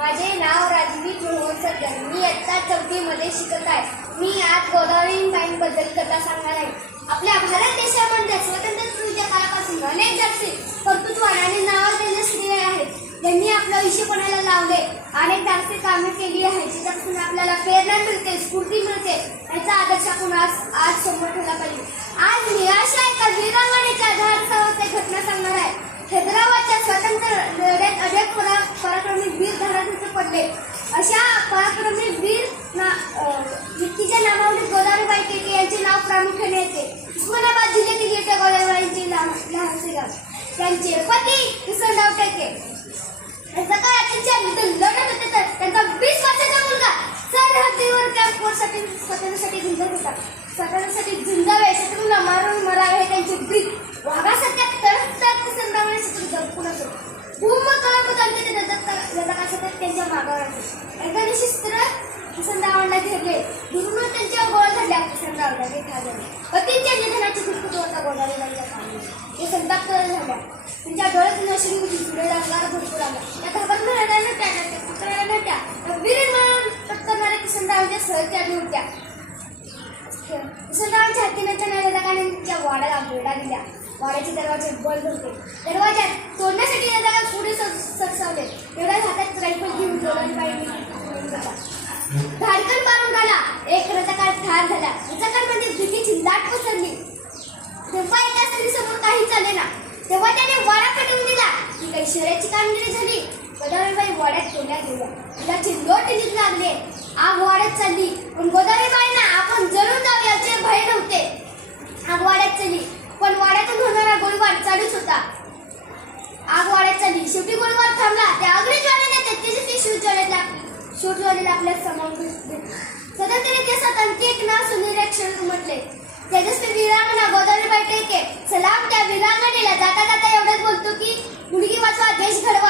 माझे नाव राजवी मोहन सज्जन. मी इयत्ता चौथीमध्ये शिकत आहे. मी आज गोदावरी बद्दल कथा सांगणार आहे. आपल्या भारत देशामध्ये स्वातंत्र्याच्या काळापासून अनेक जागतिक कर्तृत्वान आणि नावाजलेले स्त्रिया आहेत. त्यांनी आपलं आयुष्य कोणाला लावले. अनेक जागतिक कामे केली आहेत. ज्याच्यापासून आपल्याला प्रेरणा मिळते स्फूर्ती मिळते. याचा आदर्श आपण आज आज समोर ठेवला पाहिजे. आज निराशा एका वीरांगणीच्या धरातीचे पडले अशा पराक्रमी वीर ना अं, व्यक्तीच्या नावावरील गोदावरीबाई टेके यांचे नाव प्रामुख्याने येते. उस्मानाबाद जिल्ह्यातील येत्या गोदावरीबाईंचे लहानसे गाव. त्यांचे पती किसनराव टेके. सकाळी त्यांच्या विरुद्ध लढत होते तर त्यांचा वीस वर्षाचा मुलगा सरहद्दीवर झुंजत होता. स्वतःसाठी झुंजावे शत्रूला मारून मरावे हे त्यांचे ब्रीद वाघासारख्या तडफदार किसनरावाने शत्रू जपून असो भूम कळंबकांचे दत्त त्यांच्या मागावर एका दिवशी स्त्र किसनरावांना घेरले. दुरून त्यांच्या गोळ धरल्या किसनरावला ते ठार पतींच्या निधनाची खुटखुट होता गोदावरीबाईच्या कामी ते संताप झाल्या. त्यांच्या डोळ्यातून अश्रू होती पुढे लागला भरपूर आला. त्या घाबरल्या रडायला नट्या त्या पुतळ्या नट्या त्या वीर म्हणून पत्करणाऱ्या किसनरावांच्या सहचारी होत्या. किसनरावांच्या हत्तीनाच्या नजराकाने त्या वाड्याला वेढा दिल्या. वाड्याचे दरवाजे बंद होते. दरवाज्यात तोडण्यासाठी पुढे सरसावले तेवढ्या हातात रायफल घेऊन गोदावरीबाई धाडकन मारून झाला एक रथकार ठार झाला रथकारमध्ये भीतीची लाट पसरली तेव्हा एका आले ना तेव्हा त्याने वाडा पेटवून दिला. ही काही शहराची कामगिरी झाली. गोदावरीबाई वाड्यात तोडल्या गेल्या तिलाची लोट निघ लागले. आग वाढत चालली. पण गोदावरीबाईंना आपण जरूर जाऊ याचे भय नव्हते. आग वाढत चालली. पण वाड्यातून होणारा गोळीबार चालूच होता. आग वाढत चालली. शेवटी गोळीबार थांबला. त्या अग्नी ज्वालेने तेजस्वी शूट ज्वालेला शूट ज्वालेला आपल्यासमोर सदन केसात आणखी एक ना सुनिरीक्षण गोदावरीबाई टेके सलाम त्या वीरांगणीला. जाता जाता एवढंच बोलतो की मुलगी वाचवा देश घडवा.